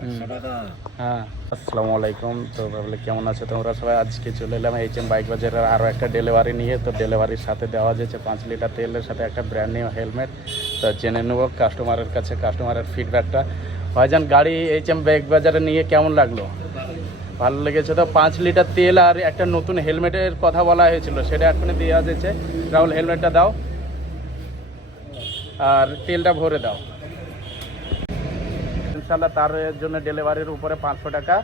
হ্যাঁ, আসসালামু আলাইকুম। তো ভাবলে কেমন আছো তোমরা সবাই? আজকে চলে এলাম এইচএম বাইক বাজারের আরও একটা ডেলিভারি নিয়ে। তো ডেলিভারির সাথে দেওয়া যাচ্ছে 5 লিটার তেলের সাথে একটা ব্র্যান্ড নিউ হেলমেট। তো জেনে নেব কাস্টমারের কাছে কাস্টমারের ফিডব্যাকটা। ভাইজান, গাড়ি এইচএম বাইক বাজারে নিয়ে কেমন লাগলো? ভালো লেগেছে তো? 5 লিটার তেল আর একটা নতুন হেলমেটের কথা বলা হয়েছিল, সেটা এখনই দেওয়া যাচ্ছে। রাহুল, হেলমেটটা দাও আর তেলটা ভরে দাও। ইনশাল্লাহ তার জন্য ডেলিভারির উপরে 500 টাকা।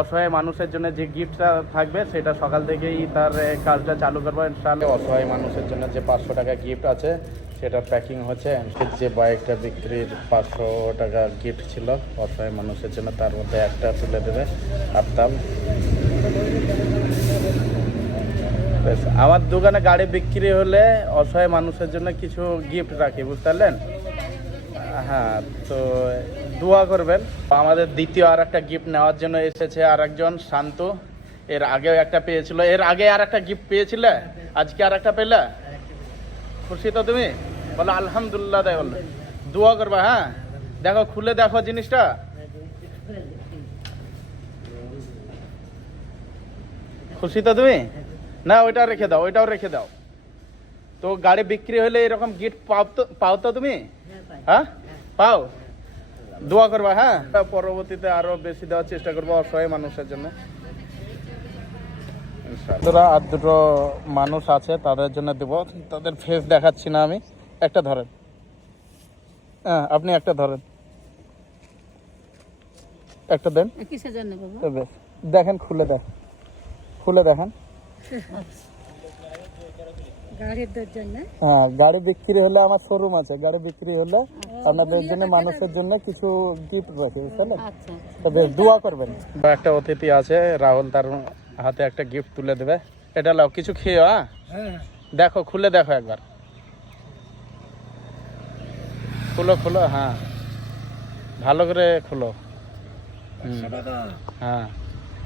অসহায় মানুষের জন্য যে গিফটটা থাকবে সেটা সকাল থেকেই তার কাজটা চালু করবো ইনশাল্লাহ। অসহায় মানুষের জন্য যে 500 টাকা গিফট আছে সেটা প্যাকিং হচ্ছে। যে বাইকটা বিক্রির 500 টাকা গিফট ছিল অসহায় মানুষের জন্য, তার মধ্যে একটা তুলে দেবে আফতাব। আমার দোকানে গাড়ি বিক্রি হলে অসহায় মানুষের জন্য কিছু গিফট রাখি, বুঝতে পারলেন? হ্যাঁ, তো দোয়া করবেন। আমাদের দ্বিতীয় আর একটা গিফট নেওয়ার জন্য এসেছে আর একজন শান্ত। এর আগেও একটা পেয়েছিল, এর আগে আর একটা গিফট পেয়েছিলে, আজকে আর একটা পেলে। খুশি তো তুমি? বলো আলহামদুলিল্লাহ। তাই বললো দোয়া করবা। হ্যাঁ, দেখো, খুলে দেখো জিনিসটা। খুশি তো তুমি? না, ওইটা রেখে দাও, ওইটাও রেখে দাও। তো গাড়ি বিক্রি হলে এরকম গিফট পাও তো তুমি? হ্যাঁ, পাও। দোয়া করবা। হ্যাঁ, পরবর্তীতে আরো বেশি দেওয়ার চেষ্টা করবো অসহায় মানুষের জন্য। আর দুটো মানুষ আছে, তাদের জন্য দেবো। তাদের ফেস দেখাচ্ছি না আমি। একটা ধরেন। হ্যাঁ, আপনি একটা ধরেন, একটা দেন। বেশ, দেখেন, খুলে দেখেন। হ্যাঁ, গাড়ি বিক্রি হলে আমার শোরুম আছে, গাড়ি বিক্রি হলে আপনাদের জন্য মানুষের জন্য কিছু গিফট রাখি, বুঝলেন? তবে দোয়া করবেন। একটা অতিথি আছে রাহুল, তার হাতে একটা গিফট তুলে দেবে। এটা লাও, কিছু খেয়ে। হ্যাঁ, দেখো, খুলে দেখো একবার। খুলো। হ্যাঁ, ভালো করে খুলো। হ্যাঁ,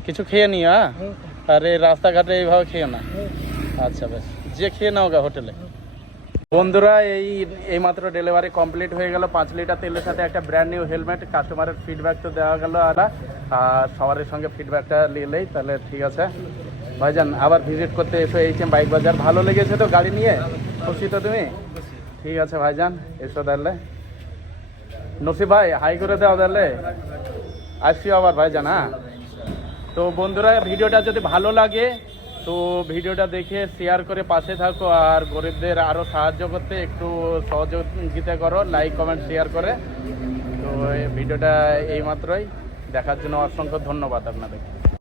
কিছু খেয়ে নিও। হ্যাঁ, আর এই রাস্তাঘাটে এইভাবে খেয়ে না। আচ্ছা, বেশ, যে খেয়ে নাও গা হোটেলে। বন্ধুরা, এইমাত্র ডেলিভারি কমপ্লিট হয়ে গেল। 5 লিটার তেলের সাথে একটা ব্র্যান্ড নিউ হেলমেট। কাস্টমারের ফিডব্যাক তো দেওয়া গেল, আর সবার সঙ্গে ফিডব্যাকটা নিলেই তাহলে ঠিক আছে। ভাইজান, আবার ভিজিট করতে এসো এইচএম বাইক বাজার। ভালো লেগেছে তো গাড়ি নিয়ে? খুশি তো তুমি? ঠিক আছে ভাইজান, এসো তাহলে। নসিব ভাই, হাই করে দাও তাহলে। আসছি আবার ভাইজান। হ্যাঁ, তো বন্ধুরা, ভিডিওটা যদি ভালো লাগে তো ভিডিওটা দেখে শেয়ার করে পাশে থাকো, আর গরিবদের আরও সাহায্য করতে একটু সহযোগিতা করো, লাইক কমেন্ট শেয়ার করে। তো এই ভিডিওটা এইমাত্রই দেখার জন্য অসংখ্য ধন্যবাদ আপনাদের।